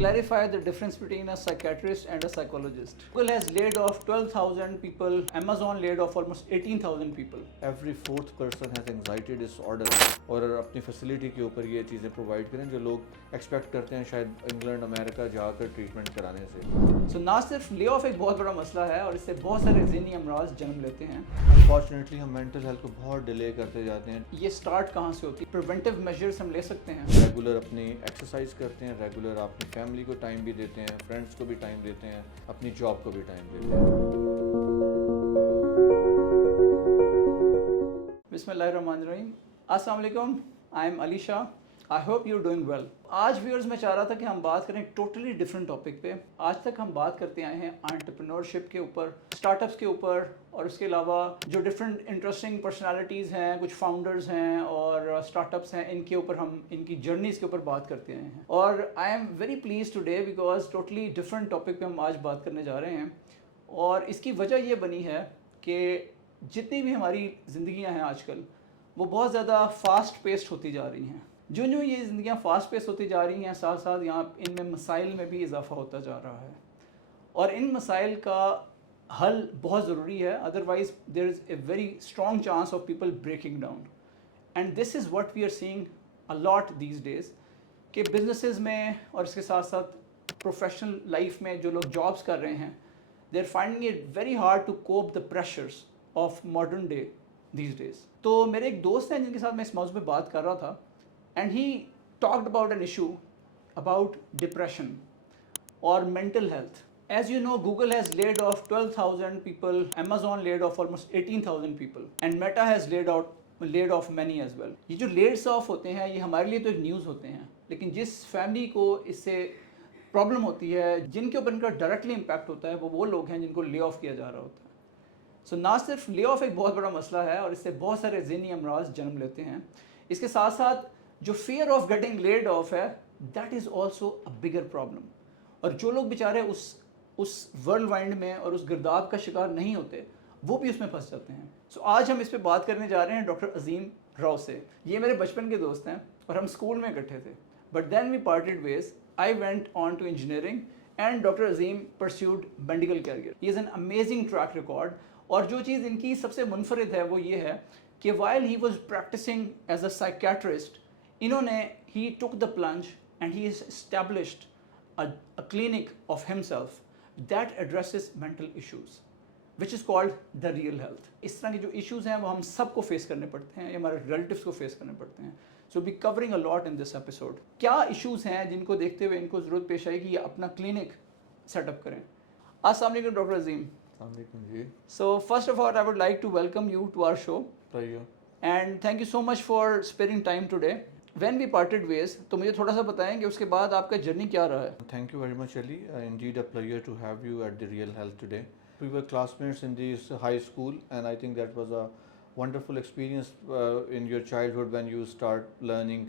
clarify the difference between a psychiatrist and a psychologist. Google has laid off 12,000 people. Amazon laid off almost 18,000 people. Every fourth person has anxiety disorder. اور اپنی facility کے اوپر یہ چیزیں provide کریں جو لوگ ایکسپیکٹ کرتے ہیں شاید انگلینڈ امریکہ جا کر ٹریٹمنٹ کرانے سے. So نہ صرف لے آف ایک بہت بڑا مسئلہ ہے اور اس سے بہت سارے ذہنی امراض جنم لیتے ہیں. انفارچونیٹلی ہم مینٹل ہیلتھ کو بہت ڈیلے کرتے جاتے ہیں. یہ سٹارٹ کہاں سے ہوتی ہے؟ پریونٹیو میجرز ہم لے سکتے ہیں. ریگولر اپنی ایکسرسائز کرتے ہیں, ریگولر اپنی فیملی کو ٹائم بھی دیتے ہیں, فرینڈس کو بھی ٹائم دیتے ہیں, اپنی جاب کو بھی ٹائم دیتے ہیں. بسم اللہ الرحمن الرحیم. السلام علیکم. I am Ali Shah. I hope you doing well. آج ویورز میں چاہ رہا تھا کہ ہم بات کریں ٹوٹلی ڈفرینٹ ٹاپک پہ. آج تک ہم بات کرتے آئے ہیں انٹرپرینورشپ کے اوپر, اسٹارٹ اپس کے اوپر, اور اس کے علاوہ جو ڈفرینٹ انٹرسٹنگ پرسنالٹیز ہیں, کچھ فاؤنڈرز ہیں اور اسٹارٹ اپس ہیں, ان کے اوپر ہم ان کی جرنیز کے اوپر بات کرتے آئے ہیں. اور I am very please today because totally different topic پہ ہم آج بات کرنے جا رہے ہیں. اور اس کی وجہ یہ بنی ہے کہ جتنی بھی ہماری زندگیاں ہیں آج کل وہ بہت زیادہ فاسٹ پیسڈ ہوتی جا رہی ہیں. جو یہ زندگیاں فاسٹ پیس ہوتی جا رہی ہیں, ساتھ ساتھ یہاں ان میں مسائل میں بھی اضافہ ہوتا جا رہا ہے. اور ان مسائل کا حل بہت ضروری ہے, otherwise there is a very strong chance of people breaking down. And this is what we are seeing a lot these days کہ بزنسز میں اور اس کے ساتھ ساتھ پروفیشنل لائف میں جو لوگ جابس کر رہے ہیں, they are finding it very hard to cope the pressures of modern day these days. تو میرے ایک دوست ہیں جن کے ساتھ میں اس موضوع پہ بات کر رہا تھا, and he talked about an issue about depression or mental health. As you know, Google has laid off 12,000 people, Amazon laid off almost 18,000 people, and Meta has laid off many as well. یہ جو laid off ہوتے ہیں یہ ہمارے لیے تو ایک news ہوتے ہیں, لیکن جس فیملی کو اس سے پرابلم ہوتی ہے, جن کے اوپر ان کا ڈائریکٹلی امپیکٹ ہوتا ہے, وہ لوگ ہیں جن کو لے آف کیا جا رہا ہوتا ہے. سو نہ صرف لے آف ایک بہت بڑا مسئلہ ہے اور اس سے بہت سارے ذہنی امراض جنم لیتے ہیں, اس کے ساتھ ساتھ جو fear of getting laid off ہے, that is also a bigger problem. اور جو لوگ بیچارے اس ورلڈ وائڈ میں اور اس گرداب کا شکار نہیں ہوتے, وہ بھی اس میں پھنس جاتے ہیں. سو آج ہم اس پہ بات کرنے جا رہے ہیں ڈاکٹر عظیم راؤ سے. یہ میرے بچپن کے دوست ہیں اور ہم اسکول میں اکٹھے تھے, but then we parted ways. I went on to engineering and doctor Azeem pursued medical career. He is an amazing track record. اور جو چیز ان کی سب سے منفرد ہے وہ یہ ہے کہ while he was practising as a psychiatrist, انہوں نے he took the plunge and he has established a clinic of himself that addresses mental issues which is called the real health. اس طرح کے جو ایشوز ہیں وہ ہم سب کو فیس کرنے پڑتے ہیں, ہمارے ریلیٹیوز کو فیس کرنے پڑتے ہیں. So be covering a lot in this episode. کیا ایشوز ہیں جن کو دیکھتے ہوئے ان کو ضرورت پیش آئی کہ یہ اپنا کلینک سیٹ اپ کریں. السلام علیکم ڈاکٹر عظیم. السلام علیکم جی. So first of all I would like to welcome you to our show and thank you so much for sparing time today. When we parted ways, تو مجھے تھوڑا سا بتائیں کہ اس کے بعد آپ کا جرنی کیا رہا ہے. Thank you very much Ali. Indeed a pleasure to have you at the Real Health today. We were classmates in this high school and I think that was a wonderful experience in your childhood when you start learning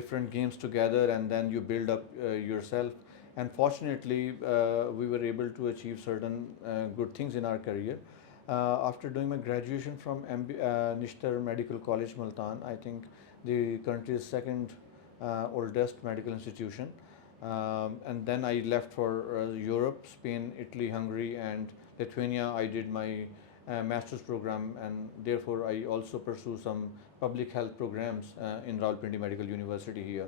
different games together and then you build up yourself. And fortunately we were able to achieve certain good things in our career. After doing my graduation from Nishtar Medical College Multan, I think the country's second oldest medical institution, and then I left for Europe, Spain, Italy, Hungary and Lithuania. I did my master's program and therefore I also pursue some public health programs in Rawalpindi Medical University here,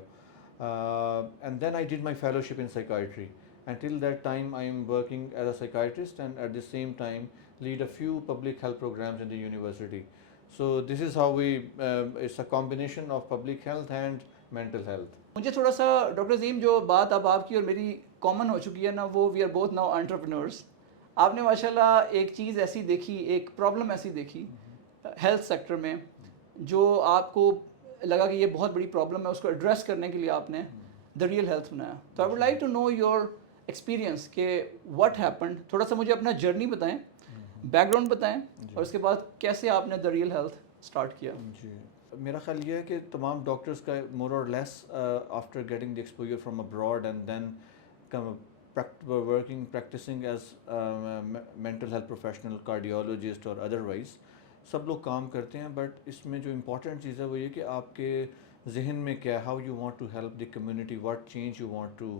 and then I did my fellowship in psychiatry. Until that time I am working as a psychiatrist and at the same time lead a few public health programs in the university. So this is how we it's a combination of public health and mental health. مجھے تھوڑا سا doctor عظیم جو بات اب آپ کی اور میری کامن ہو چکی ہے نا, وہ we are both now entrepreneurs. آپ نے ماشاء اللہ ایک چیز ایسی دیکھی, ایک پرابلم ایسی دیکھی ہیلتھ سیکٹر میں جو آپ کو لگا کہ یہ بہت بڑی پرابلم ہے, اس کو ایڈریس کرنے کے لیے آپ نے دا ریئل ہیلتھ بنایا. تو I would like to know your experience کہ واٹ ہیپنڈ. تھوڑا سا مجھے اپنا جرنی بتائیں, بیک گراؤنڈ بتائیں, اور اس کے بعد کیسے آپ نے دا ریئل ہیلتھ اسٹارٹ کیا. جی, میرا خیال یہ ہے کہ تمام ڈاکٹرس کا more or less after getting the exposure from abroad and then working practising as mental health professional, cardiologist or otherwise, سب لوگ کام کرتے ہیں. بٹ اس میں جو امپورٹنٹ چیز ہے وہ یہ کہ آپ کے ذہن میں کیا ہے, how you want to help the community, what change you want to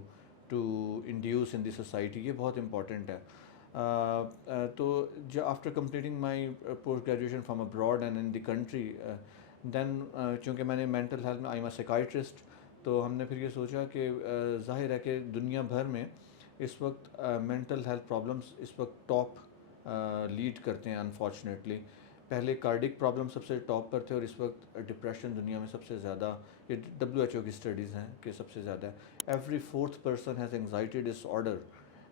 to induce in the society, یہ بہت important ہے. تو after completing my post graduation from abroad and in the country, then چونکہ میں نے mental health میں I'm a psychiatrist, تو ہم نے پھر یہ سوچا کہ ظاہر ہے کہ دنیا بھر میں اس وقت mental health problems اس وقت ٹاپ لیڈ کرتے ہیں انفارچونیٹلی. پہلے کارڈک پرابلم سب سے ٹاپ پر تھے اور اس وقت ڈپریشن دنیا میں سب سے زیادہ, یہ WHO کی اسٹڈیز ہیں کہ سب سے زیادہ ہے. Every fourth person has anxiety disorder.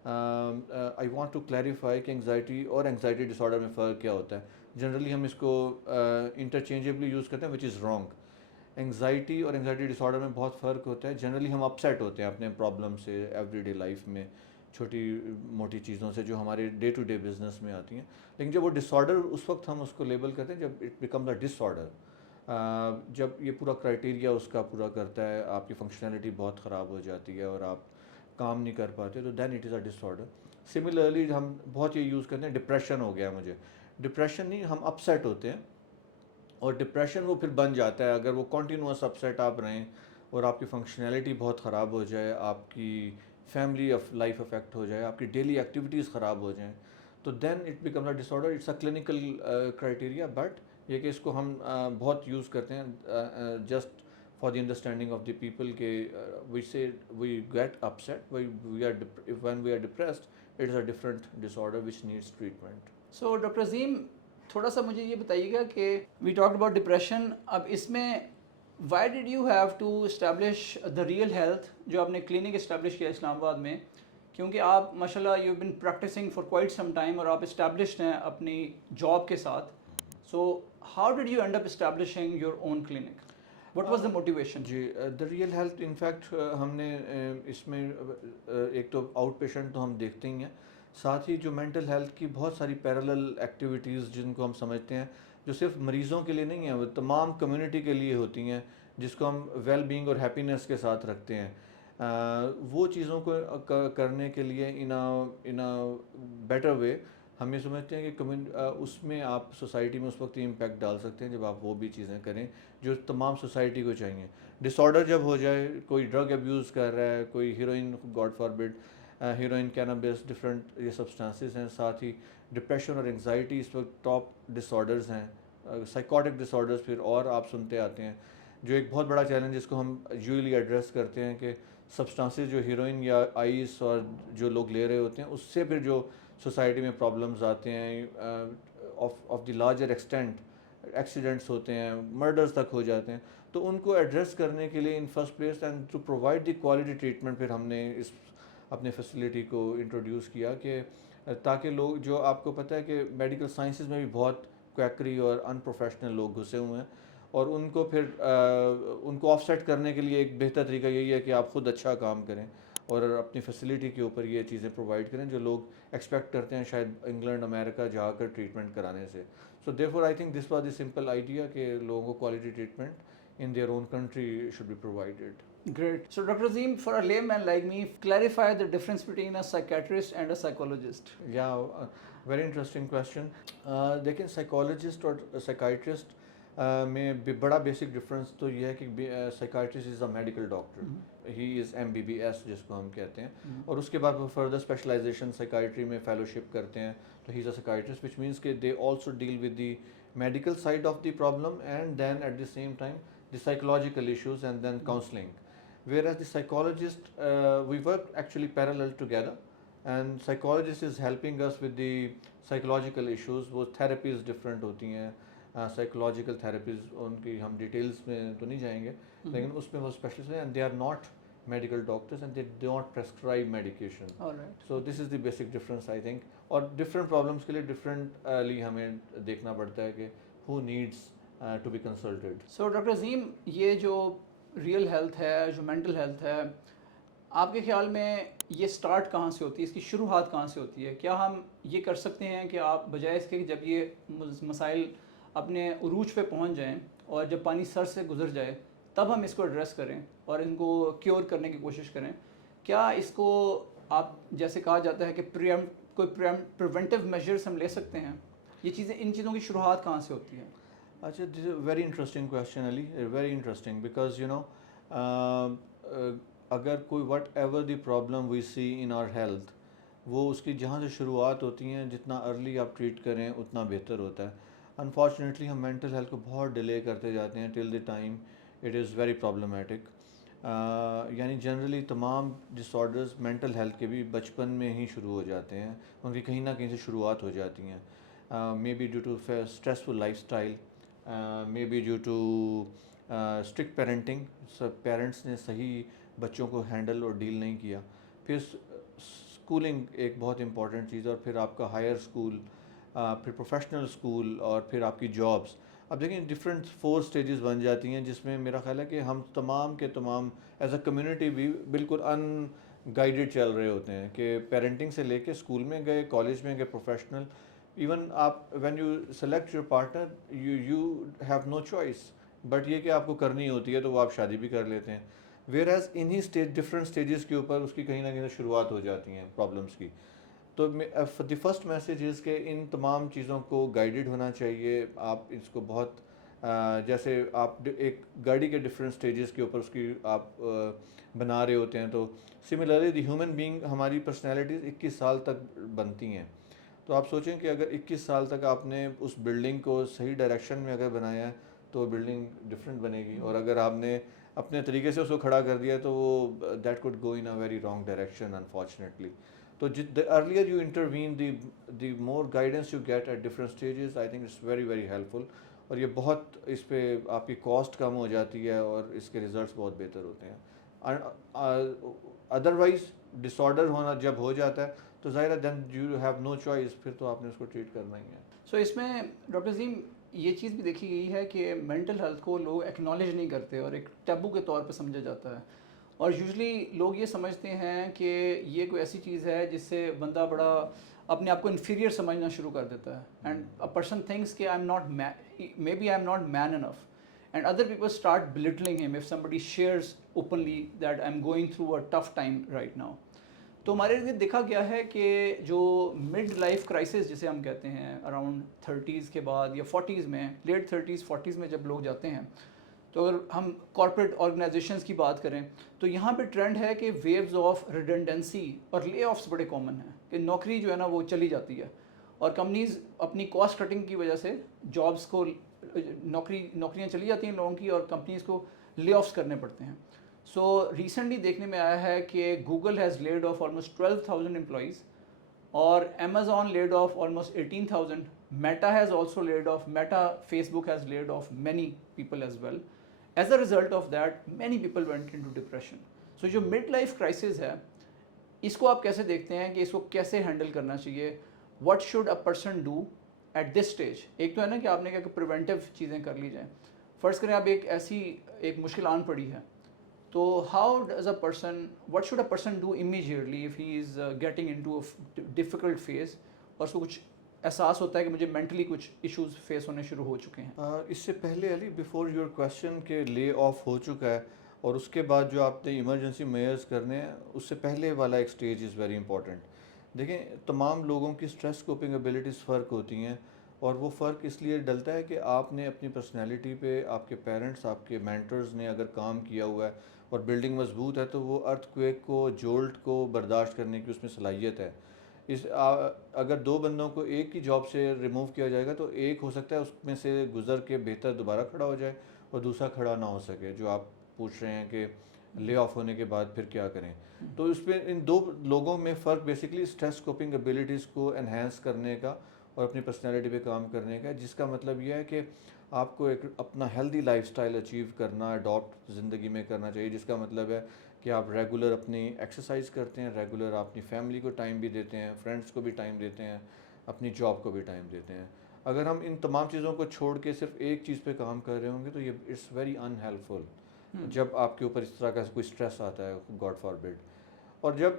I want to clarify کہ انگزائٹی اور انگزائٹی ڈس آرڈر میں فرق کیا ہوتا ہے. جنرلی ہم اس کو انٹرچینجبلی یوز کرتے ہیں وچ از رانگ. انگزائٹی اور انگزائٹی ڈس آرڈر میں بہت فرق ہوتا ہے. جنرلی ہم اپسیٹ ہوتے ہیں اپنے پرابلم سے ایوری ڈے لائف میں, چھوٹی موٹی چیزوں سے جو ہمارے ڈے ٹو ڈے بزنس میں آتی ہیں. لیکن جب وہ ڈس آرڈر, اس وقت ہم اس کو لیبل کرتے ہیں جب it becomes a disorder, جب یہ پورا کرائٹیریا اس کا پورا کرتا ہے, آپ کی فنکشنلٹی بہت خراب ہو جاتی ہے اور آپ کام نہیں کر پاتے, تو then it is a disorder. Similarly ہم بہت یہ یوز کرتے ہیں ڈپریشن ہو گیا مجھے. ڈپریشن نہیں, ہم اپسیٹ ہوتے ہیں اور ڈپریشن وہ پھر بن جاتا ہے اگر وہ کنٹینیوس اپسیٹ آپ رہیں اور آپ کی فنکشنلٹی بہت خراب ہو جائے, آپ کی فیملی آف لائف افیکٹ ہو جائے, آپ کی ڈیلی ایکٹیویٹیز خراب ہو جائیں, تو then it becomes a disorder. It's a clinical criteria, but یہ کہ اس کو ہم بہت یوز کرتے ہیں just for the understanding of the people کہ we say we get upset when we are depressed, it is a different disorder which needs treatment. So doctor Azeem, تھوڑا سا مجھے یہ بتائیے گا کہ وی ٹاک اباؤٹ ڈپریشن. اب اس میں why did you have to establish the real health, جو آپ نے کلینک اسٹیبلش کیا اسلام آباد میں, کیونکہ آپ ماشاء اللہ you been practising for quite some time اور آپ اسٹیبلشڈ ہیں اپنی جاب کے ساتھ. So how did you end up establishing your own clinic, what was the motivation? جی, the real health in fact ہم نے اس میں ایک تو آؤٹ پیشنٹ تو ہم دیکھتے ہی ہیں, ساتھ ہی جو مینٹل ہیلتھ کی بہت ساری پیرالل ایکٹیویٹیز جن کو ہم سمجھتے ہیں جو صرف مریضوں کے لیے نہیں ہیں, وہ تمام کمیونٹی کے لیے ہوتی ہیں, جس کو ہم ویل بینگ اور ہیپینس کے ساتھ رکھتے ہیں. وہ چیزوں کو کرنے کے لیے ان بیٹر وے ہم یہ سمجھتے ہیں کہ اس میں آپ سوسائٹی میں اس وقت امپیکٹ ڈال سکتے ہیں جب آپ وہ بھی چیزیں کریں جو تمام سوسائٹی کو چاہیے. ڈس آرڈر جب ہو جائے, کوئی ڈرگ ابیوز کر رہا ہے, کوئی heroine, God فاربڈ, heroine, cannabis, different یہ سبسٹانسز ہیں, ساتھ ہی ڈپریشن اور انگزائٹی اس وقت ٹاپ ڈس آرڈرز ہیں. سائیکوٹک ڈس آرڈرز پھر اور آپ سنتے آتے ہیں, جو ایک بہت بڑا چیلنج جس کو ہم یوزلی ایڈریس کرتے ہیں کہ سبسٹانسز جو ہیروئن یا آئس اور جو لوگ لے رہے ہوتے ہیں, اس سے پھر جو سوسائٹی میں پرابلمز آتے ہیں of the larger extent, accidents ہوتے ہیں, مرڈرز تک ہو جاتے ہیں, تو ان کو ایڈریس کرنے کے لیے in first place and to provide the quality treatment پھر ہم نے اس اپنے فیسلٹی کو انٹروڈیوس کیا کہ تاکہ لوگ, جو آپ کو پتہ ہے کہ میڈیکل سائنسز میں بھی بہت کویکری اور ان پروفیشنل لوگ گھسے ہوئے ہیں, اور ان کو پھر ان کو آف سیٹ کرنے کے لیے ایک بہتر طریقہ یہی ہے کہ آپ خود اچھا کام کریں اور اپنی فیسلٹی کے اوپر یہ چیزیں پرووائڈ کریں جو لوگ ایکسپیکٹ کرتے ہیں شاید انگلینڈ, امریکہ جا کر ٹریٹمنٹ کرانے سے. So therefore I think this was the simple idea کہ لوگوں کو quality treatment in their own country should be provided. Great. So Dr. Azim, for a layman like me, clarify the difference between a psychiatrist and a psychologist. Yeah, very interesting question. دیکھیں psychologist اور psychiatrist میں بڑا basic difference تو یہ ہے کہ psychiatrist is a medical doctor, he is MBBS جس کو ہم کہتے ہیں, اور اس کے بعد وہ فردر اسپیشلائزیشن سائیکائٹری میں فیلوشپ کرتے ہیں, تو ہی از اے سائیکائٹرسٹ, وچ مینس کہ they also deal with the medical side of the problem and then at the same time the psychological issues and then counseling. Whereas the psychologist, we work actually parallel together, and psychologist is helping us with the psychological issues. وہ therapies different ہوتی ہیں, psychological therapies ان کی ہم details میں تو نہیں جائیں گے, لیکن اس میں وہ اسپیشلسٹ ہیں, and they are not medical doctors and they don't prescribe medication. Alright. So this is the basic difference I think. اور different problems کے لیے differently ہمیں دیکھنا پڑتا ہے کہ who needs to be consulted. So doctor Azeem, یہ جو ریئل ہیلتھ ہے, جو مینٹل ہیلتھ ہے, آپ کے خیال میں یہ سٹارٹ کہاں سے ہوتی ہے, اس کی شروعات کہاں سے ہوتی ہے؟ کیا ہم یہ کر سکتے ہیں کہ آپ بجائے اس کے کہ جب یہ مسائل اپنے عروج پہ پہنچ جائیں اور جب پانی سر سے گزر جائے تب ہم اس کو ایڈریس کریں اور ان کو کیور کرنے کی کوشش کریں, کیا اس کو آپ جیسے کہا جاتا ہے کہ کوئی پریونٹیو میجرز ہم لے سکتے ہیں؟ یہ چیزیں, ان چیزوں کی شروعات کہاں سے ہوتی ہیں؟ اچھا, this is very interesting question Ali, very interesting, because you know اگر کوئی whatever the problem we see in our health, وہ اس کی جہاں سے شروعات ہوتی ہیں، جتنا ارلی آپ ٹریٹ کریں اتنا بہتر ہوتا ہے. انفارچونیٹلی ہم مینٹل ہیلتھ کو بہت ڈیلے کرتے جاتے ہیں till the time it is very problematic. یعنی جنرلی تمام ڈس آرڈرز مینٹل ہیلتھ کے بھی بچپن میں ہی شروع ہو جاتے ہیں، ان کی کہیں نہ کہیں سے شروعات ہو جاتی ہیں. Maybe due to stressful lifestyle, maybe due to strict parenting, parents نے صحیح بچوں کو ہینڈل اور ڈیل نہیں کیا. پھر اسکولنگ ایک بہت امپورٹنٹ چیز ہے، اور پھر آپ کا ہائر اسکول، پھر پروفیشنل اسکول، اور پھر آپ کی جابس. اب دیکھیں ڈفرینٹ 4 اسٹیجز بن جاتی ہیں، جس میں میرا خیال ہے کہ ہم تمام کے تمام ایز اے کمیونٹی بھی بالکل ان گائیڈڈ چل رہے ہوتے ہیں، کہ پیرنٹنگ سے لے کے اسکول میں گئے، کالج میں گئے، پروفیشنل. ایون آپ when you select your partner you have no choice, but یہ کہ آپ کو کرنی ہوتی ہے تو وہ آپ شادی بھی کر لیتے ہیں. ویئر ایز انہی ڈفرینٹ اسٹیجز کے اوپر اس کی کہیں نہ کہیں شروعات ہو جاتی ہیں پرابلمس کی. تو دی فرسٹ میسیج از کہ ان تمام چیزوں کو گائیڈڈ ہونا چاہیے. آپ اس کو بہت جیسے آپ ایک گاڑی کے ڈفرینٹ اسٹیجز کے اوپر اس کی آپ بنا رہے ہوتے ہیں، تو سملرلی دی ہیومن بینگ ہماری پرسنالٹیز 21 سال تک بنتی ہیں. تو آپ سوچیں کہ اگر 21 سال تک آپ نے اس بلڈنگ کو صحیح ڈائریکشن میں اگر بنایا ہے تو بلڈنگ ڈفرینٹ بنے گی، اور اگر آپ نے اپنے طریقے سے اس کو کھڑا کر دیا تو وہ that could go in a very wrong direction unfortunately. تو the earlier you intervene, the more guidance you get at different stages. I think it's very very helpful. اور یہ بہت اس پہ آپ کی کاسٹ کم ہو جاتی ہے اور اس کے ریزلٹس بہت بہتر ہوتے ہیں. ادروائز ڈس آرڈر ہونا جب ہو جاتا ہے تو ظاہر ہے then you have no choice, پھر تو آپ نے اس کو ٹریٹ کرنا ہی ہے. سو اس میں ڈاکٹر عظیم یہ چیز بھی دیکھی گئی ہے کہ مینٹل ہیلتھ کو لوگ ایکنالج نہیں کرتے اور ایک ٹیبو کے طور پہ سمجھا جاتا ہے، اور یوزلی لوگ یہ سمجھتے ہیں کہ یہ کوئی ایسی چیز ہے جس سے بندہ بڑا اپنے آپ کو انفیریئر سمجھنا شروع کر دیتا ہے. اینڈ اے پرسن تھنکس کہ I am not maybe I am not man enough, and other people start belittling ہم if somebody shares openly that I'm going through a tough time right now. تو ہمارے ارد دیکھا گیا ہے کہ جو مڈ لائف کرائسس جسے ہم کہتے ہیں اراؤنڈ 30s کے بعد یا 40s میں، لیٹ 30s 40s میں جب لوگ جاتے ہیں، تو اگر ہم کارپوریٹ آرگنائزیشنس کی بات کریں تو یہاں پہ ٹرینڈ ہے کہ ویوز آف ریڈنڈنسی اور لے آفس بڑے کامن ہیں، کہ نوکری جو ہے نا وہ چلی جاتی ہے، اور کمپنیز اپنی کاسٹ کٹنگ کی وجہ سے جابس کو نوکریاں چلی جاتی ہیں لوگوں کی، اور کمپنیز کو لے آفس کرنے پڑتے ہیں. سو ریسنٹلی دیکھنے میں آیا ہے کہ Google has laid off almost 12,000 employees, اور Amazon laid off almost 18,000. Meta has also laid off, Meta Facebook has laid off many people as well. As a result of that many people went into ٹو ڈپریشن. So جو mid life crisis ہے اس کو آپ کیسے دیکھتے ہیں کہ اس کو کیسے ہینڈل کرنا چاہیے؟ What should a person do at this stage? ایک تو ہے نا کہ آپ نے کہا کہ پریونٹیو چیزیں کر لی جائیں. فرض کریں آپ ایک مشکل آن پڑی ہے، تو how does a person, what should a person do immediately if he is getting into a difficult phase, اور اس کو کچھ احساس ہوتا ہے کہ مجھے مینٹلی کچھ ایشوز فیس ہونے شروع ہو چکے ہیں؟ اس سے پہلے علی بیفور یور کویشچن کہ لے آف ہو چکا ہے اور اس کے بعد جو آپ نے ایمرجنسی میئرز کرنے ہیں، اس سے پہلے والا ایک اسٹیج از ویری امپورٹنٹ. دیکھیں تمام لوگوں کی اسٹریس کوپنگ ایبلٹیز فرق ہوتی ہیں، اور وہ فرق اس لیے ڈلتا ہے کہ آپ نے اپنی پرسنالٹی پہ، آپ کے پیرنٹس، آپ کے مینٹرز نے اگر کام کیا ہوا ہے اور بلڈنگ مضبوط ہے تو وہ ارتھ کویک کو، جولٹ کو برداشت کرنے کی اس میں صلاحیت ہے. اگر 2 بندوں کو ایک ہی جاب سے ریموو کیا جائے گا تو ایک ہو سکتا ہے اس میں سے گزر کے بہتر دوبارہ کھڑا ہو جائے اور دوسرا کھڑا نہ ہو سکے. جو آپ پوچھ رہے ہیں کہ لے آف ہونے کے بعد پھر کیا کریں، تو اس پہ ان 2 لوگوں میں فرق بیسکلی اسٹریس کوپنگ ایبلٹیز کو انہینس کرنے کا اور اپنی پرسنالٹی پہ کام کرنے کا، جس کا مطلب یہ ہے کہ آپ کو ایک اپنا ہیلدی لائف سٹائل اچیو کرنا، اڈاپٹ زندگی میں کرنا چاہیے، جس کا مطلب ہے کہ آپ ریگولر اپنی ایکسرسائز کرتے ہیں، ریگولر آپ اپنی فیملی کو ٹائم بھی دیتے ہیں، فرینڈس کو بھی ٹائم دیتے ہیں، اپنی جاب کو بھی ٹائم دیتے ہیں. اگر ہم ان تمام چیزوں کو چھوڑ کے صرف ایک چیز پہ کام کر رہے ہوں گے تو یہ اٹس ویری ان ہیلپفل. جب آپ کے اوپر اس طرح کا کوئی اسٹریس آتا ہے، گاڈ فار بڈ، اور جب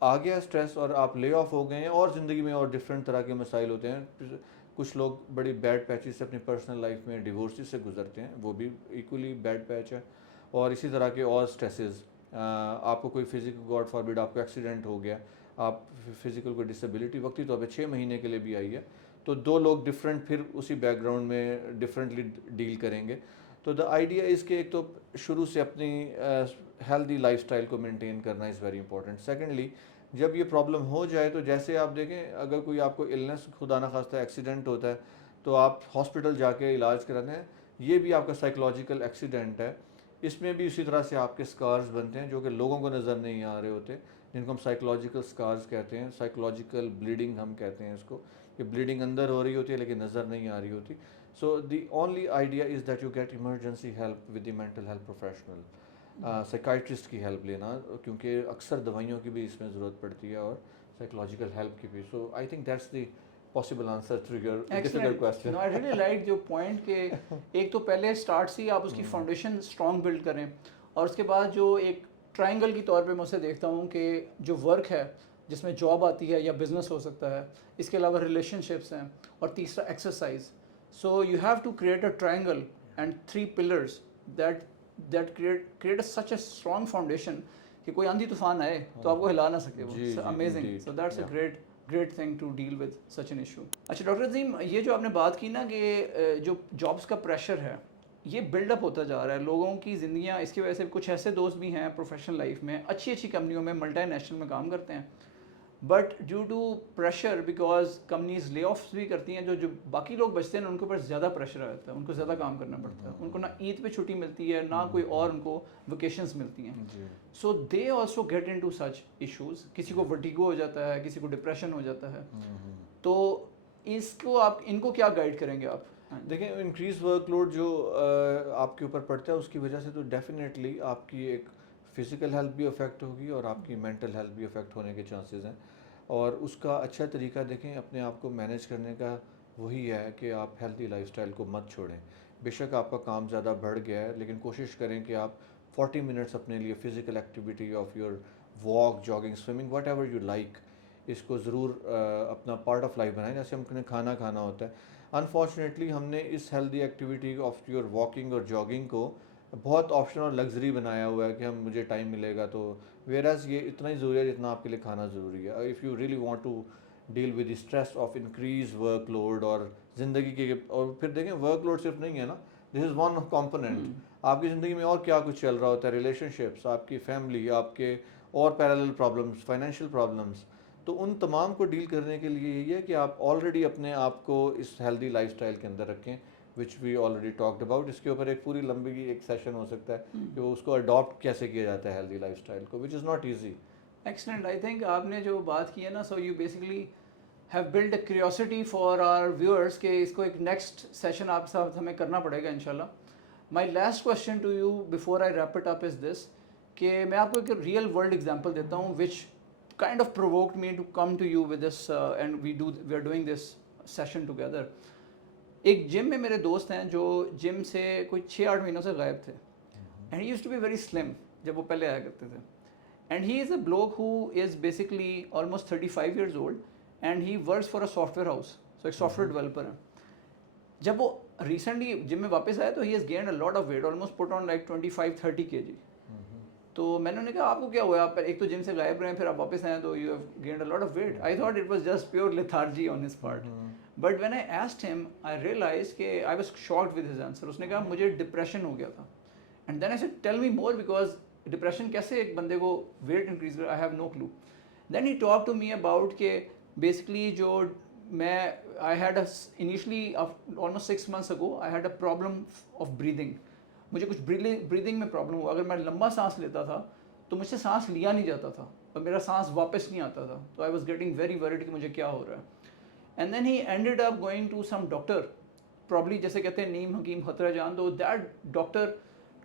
آ گیا اسٹریس اور آپ لے آف ہو گئے ہیں اور زندگی میں اور ڈفرینٹ طرح کے مسائل ہوتے ہیں. کچھ لوگ بڑی بیڈ پیچز سے اپنی پرسنل لائف میں ڈیورسز سے گزرتے ہیں، وہ بھی ایکولی بیڈ پیچ ہے. اور اسی طرح کے اور اسٹریسز، آپ کو کوئی فزیکل، گاڈ فار بڈ آپ کو ایکسیڈنٹ ہو گیا، آپ فزیکل کوئی ڈسیبلٹی وقتی طور پہ 6 مہینے کے لیے بھی آئی ہے، تو 2 لوگ ڈفرینٹ پھر اسی بیک گراؤنڈ میں ڈفرینٹلی ڈیل کریں گے. تو دا آئیڈیا از کہ ایک تو شروع سے اپنی ہیلدی لائف اسٹائل کو مینٹین کرنا از ویری امپورٹنٹ. سیکنڈلی جب یہ پرابلم ہو جائے تو جیسے آپ دیکھیں اگر کوئی آپ کو النس خدا نخواستہ ایکسیڈنٹ ہوتا ہے تو آپ ہاسپٹل جا کے علاج کراتے ہیں, یہ بھی آپ کا سائیکولوجیکل ایکسیڈنٹ ہے. اس میں بھی اسی طرح سے آپ کے اسکارز بنتے ہیں جو کہ لوگوں کو نظر نہیں آ رہے ہوتے, جن کو ہم سائیکولوجیکل اسکارز کہتے ہیں, سائیکولوجیکل بلیڈنگ ہم کہتے ہیں اس کو, کہ بلیڈنگ اندر ہو رہی ہوتی ہے لیکن نظر نہیں آ رہی ہوتی. So the only idea is that you get emergency help with the mental health professional, psychiatrist کی ہیلپ لینا, کیونکہ اکثر دوائیوں کی بھی اس میں ضرورت پڑتی ہے اور سائیکولوجیکل ہیلپ کی بھی. So I think that's the possible answer to your difficult question. No, I really like your point کہ ایک تو پہلے اسٹارٹ سے ہی آپ اس کی فاؤنڈیشن اسٹرانگ بلڈ کریں, اور اس کے بعد جو ایک ٹرائنگل کی طور پہ میں اسے دیکھتا ہوں کہ جو ورک ہے جس میں جاب آتی ہے یا بزنس ہو سکتا ہے, اس کے علاوہ ریلیشن شپس ہیں, اور تیسرا exercise. So you have to create a triangle and 3 pillars that create such a strong foundation کہ کوئی آندھی طوفان آئے تو آپ کو ہلا نہ سکے. وہ amazing. So that's a great thing to deal with such an issue. اچھا ڈاکٹر عظیم, یہ جو آپ نے بات کی نا کہ جو جابس کا پریشر ہے یہ بلڈ اپ ہوتا جا رہا ہے, لوگوں کی زندگیاں اس کی وجہ سے, کچھ ایسے دوست بھی ہیں پروفیشنل لائف میں اچھی کمپنیوں میں ملٹی نیشنل میں کام کرتے ہیں, but due to pressure because companies layoffs بھی کرتی ہیں, جو باقی لوگ بچتے ہیں ان کے اوپر زیادہ پریشر آتا ہے, ان کو زیادہ کام کرنا پڑتا ہے, ان کو نہ عید پہ چھٹی ملتی ہے نہ کوئی اور ان کو ویکیشنز ملتی ہیں. So they also get into such issues ایشوز. کسی کو ورٹیگو ہو جاتا ہے, کسی کو ڈپریشن ہو جاتا ہے. تو اس کو آپ ان کو کیا گائیڈ کریں گے آپ؟ دیکھیں انکریز ورک لوڈ جو آپ کے اوپر پڑتا ہے اس کی وجہ سے تو ڈیفینیٹلی آپ کی ایک فزیکل ہیلتھ بھی افیکٹ ہوگی اور آپ کی مینٹل ہیلتھ بھی افیکٹ ہونے کے چانسز ہیں. اور اس کا اچھا طریقہ دیکھیں اپنے آپ کو مینیج کرنے کا وہی ہے کہ آپ ہیلتھی لائف اسٹائل کو مت چھوڑیں. بے شک آپ کا کام زیادہ بڑھ گیا ہے لیکن کوشش کریں کہ آپ 40 منٹس اپنے لیے physical activity of your walk, jogging, swimming, whatever you like, اس کو ضرور اپنا پارٹ آف لائف بنائیں. جیسے ہم نے کھانا کھانا ہوتا ہے, انفارچونیٹلی ہم نے اس healthy activity of your walking اور جاگنگ کو بہت آپشن اور لگژری بنایا ہوا ہے کہ ہم مجھے ٹائم ملے گا تو, ویئرز یہ اتنا ہی ضروری ہے جتنا آپ کے لیے کھانا ضروری ہے. If you really want to deal with the stress of increase workload اور زندگی کے, اور پھر دیکھیں ورک لوڈ صرف نہیں ہے نا, دس از ون کمپوننٹ. آپ کی زندگی میں اور کیا کچھ چل رہا ہوتا ہے, ریلیشن شپس, آپ کی فیملی, آپ کے اور پیرالل پرابلمس, فائنینشیل پرابلمس. تو ان تمام کو ڈیل کرنے کے لیے یہ ہے کہ آپ آلریڈی اپنے آپ کو اس ہیلدی لائف اسٹائل کے اندر رکھیں, وچ وی آلریڈی ٹاکڈ اباؤٹ. اس کے اوپر ایک پوری لمبی ایک سیشن ہو سکتا ہے کہ وہ اس کو اڈاپٹ کیسے کیا جاتا ہے ہیلدی لائف اسٹائل کو, which is not easy. Excellent. I think آپ نے جو بات کی ہے نا, so you basically have build a curiosity for our viewers کہ اس کو ایک نیکسٹ سیشن آپ ساتھ ہمیں کرنا پڑے گا انشاءاللہ. My last question to you before I wrap it up is this, کہ میں آپ کو ایک ریئل ورلڈ ایگزامپل دیتا ہوں وچ kind of provoked me to come to you with this and we are doing this session together. ایک جم میں میرے دوست ہیں جو جم سے کوئی 6-8 مہینوں سے غائب تھے, and he used to be very slim جب وہ پہلے آیا کرتے تھے, and he is a bloke who is basically almost 35 years old and he works for a software house, so ایک software developer ہے. جب وہ ریسنٹلی جم میں واپس آیا تو he has gained a lot of weight, almost put on like 25-30 kg. تو میں نے کہا آپ کو کیا ہوا, آپ ایک تو جم سے غائب رہے ہیں پھر آپ واپس آئے تو you have gained a lot of weight. I thought it was just pure lethargy on his part, but when I asked him I realize کہ I was shocked with his answer. اس نے کہا مجھے ڈپریشن ہو گیا تھا, and then I said tell me more, because depression کیسے ایک بندے کو ویٹ انکریز کر, I have no clue. Then he talk to me about کہ بیسکلی جو میں I had initially almost 6 months ago I had a problem of breathing. مجھے کچھ بریدنگ میں پرابلم ہوا, اگر میں لمبا سانس لیتا تھا تو مجھ سے سانس لیا نہیں جاتا تھا اور میرا سانس واپس نہیں آتا تھا. تو I was getting very weird کہ مجھے کیا ہو رہا ہے. And then he ended up going to some doctor, probably جیسے کہتے ہیں نیم حکیم خطرہ جان. تو دیٹ ڈاکٹر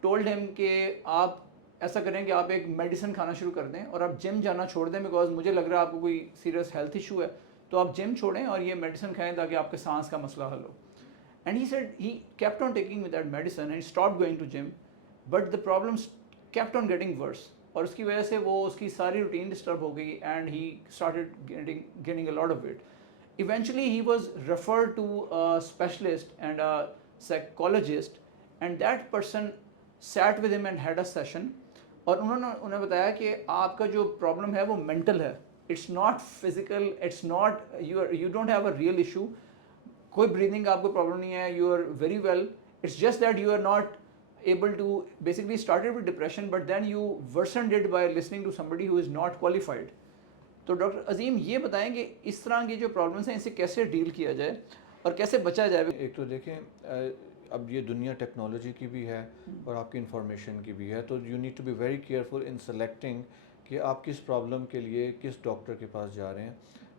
ٹولڈ ہم کہ آپ ایسا کریں کہ آپ ایک میڈیسن کھانا شروع کر دیں اور آپ جم جانا چھوڑ دیں, بیکاز مجھے لگ رہا ہے آپ کو کوئی سیریس ہیلتھ ایشو ہے, تو آپ جم چھوڑیں اور یہ میڈیسن کھائیں تاکہ آپ کے سانس کا مسئلہ حل ہو. And he said he kept on taking with that medicine and stop going to gym, but the problems kept on getting worse, اور اس کی وجہ سے وہ اس کی ساری روٹین ڈسٹرب ہو گئی, and he started gaining a lot of weight. Eventually he was referred to specialist and psychologist, and that person sat with him and had a session, اور انہیں بتایا کہ آپ کا جو پرابلم ہے وہ مینٹل ہے, it's not physical, it's not you don't have a real issue. کوئی بریدنگ کا آپ کو پرابلم نہیں ہے, you are very well, it's just that you are not able to basically started with depression but then you worsened it by listening to somebody who is not qualified. تو doctor Azeem یہ بتائیں کہ اس طرح کی جو problems ہیں ان سے کیسے ڈیل کیا جائے اور کیسے بچا جائے؟ ایک تو دیکھیں اب یہ دنیا ٹیکنالوجی کی بھی ہے اور آپ کی انفارمیشن کی بھی ہے, تو you need to be very careful in selecting کہ آپ کس پرابلم کے لیے کس ڈاکٹر کے پاس جا رہے ہیں.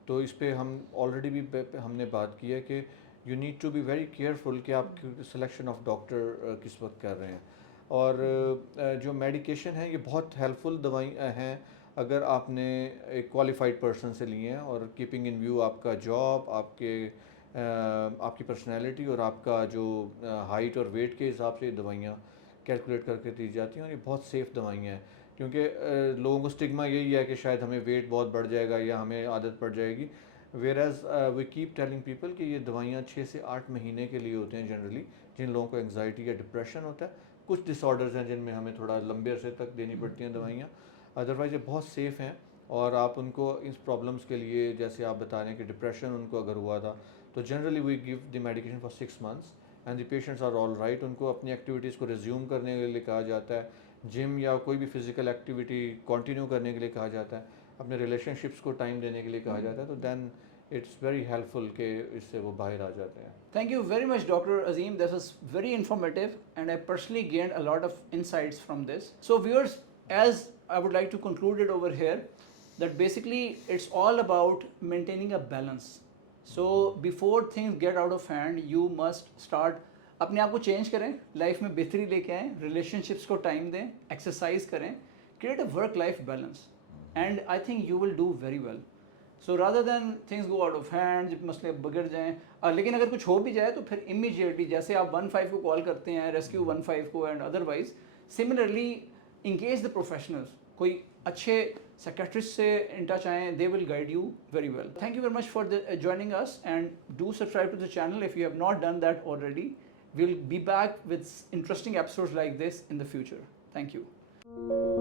تو اس پہ ہم آلریڈی بھی ہم نے بات کی ہے کہ you need to be very careful کہ آپ سلیکشن آف ڈاکٹر کس وقت کر رہے ہیں. اور جو میڈیکیشن ہے یہ بہت ہیلپ فل دوائیں ہیں اگر آپ نے ایک کوالیفائڈ پرسن سے لی ہیں, اور کیپنگ ان ویو آپ کا جاب, آپ کی پرسنالٹی اور آپ کا جو ہائٹ اور ویٹ کے حساب سے دوائیاں کیلکولیٹ کر کے دی جاتی ہیں, اور یہ بہت سیف دوائیاں ہیں. کیونکہ لوگوں کو اسٹگما یہی ہے کہ شاید ہمیں ویٹ بہت بڑھ جائے گا یا ہمیں عادت پڑ جائے گی, whereas we keep telling people کہ یہ دوائیاں 6 سے 8 مہینے کے لیے ہوتے ہیں جنرلی. جن لوگوں کو انگزائٹی یا ڈپریشن ہوتا ہے, کچھ ڈس آرڈرز ہیں جن میں ہمیں تھوڑا لمبے عرصے تک دینی پڑتی ہیں دوائیاں, ادروائز یہ بہت سیف ہیں. اور آپ ان کو اس پرابلمس کے لیے, جیسے آپ بتا رہے ہیں کہ ڈپریشن ان کو اگر ہوا تھا, تو generally we give the medication for 6 months and the patients are all right. ان کو اپنی ایکٹیویٹیز کو ریزیوم کرنے کے لیے کہا جاتا ہے, جم یا کوئی بھی فزیکل ایکٹیویٹی کنٹینیو کرنے کے لیے کہا جاتا ہے, اپنے ریلیشن شپس کو ٹائم دینے کے لیے کہا جاتا ہے. تو دین اٹس ویری ہیلپ فل کہ اس سے وہ باہر آ جاتے ہیں. Thank you very much, Dr. Azim. This was very informative and I personally gained a lot of insights from this. So viewers, as I would like to conclude it over here, that basically it's all about maintaining a balance. So before things get out of hand, you must start اپنے آپ کو change کریں, life میں بہتری لے کے آئیں, relationships کو ٹائم دیں, ایکسرسائز کریں, create a work life balance, and I think you will do very well. So rather than things go out of hand, جب مسئلے بگڑ جائیں, لیکن اگر کچھ ہو بھی جائے تو پھر امیجیٹلی جیسے آپ 15 کو کال کرتے ہیں, ریسکیو 15 کو, and otherwise similarly engage the professionals. کوئی اچھے سیکٹرسٹ سے ان ٹچ آئیں, they will guide you very well. Thank you very much for joining us and do subscribe to the channel if you have not done that already. We'll be back with interesting episodes like this in the future. Thank you.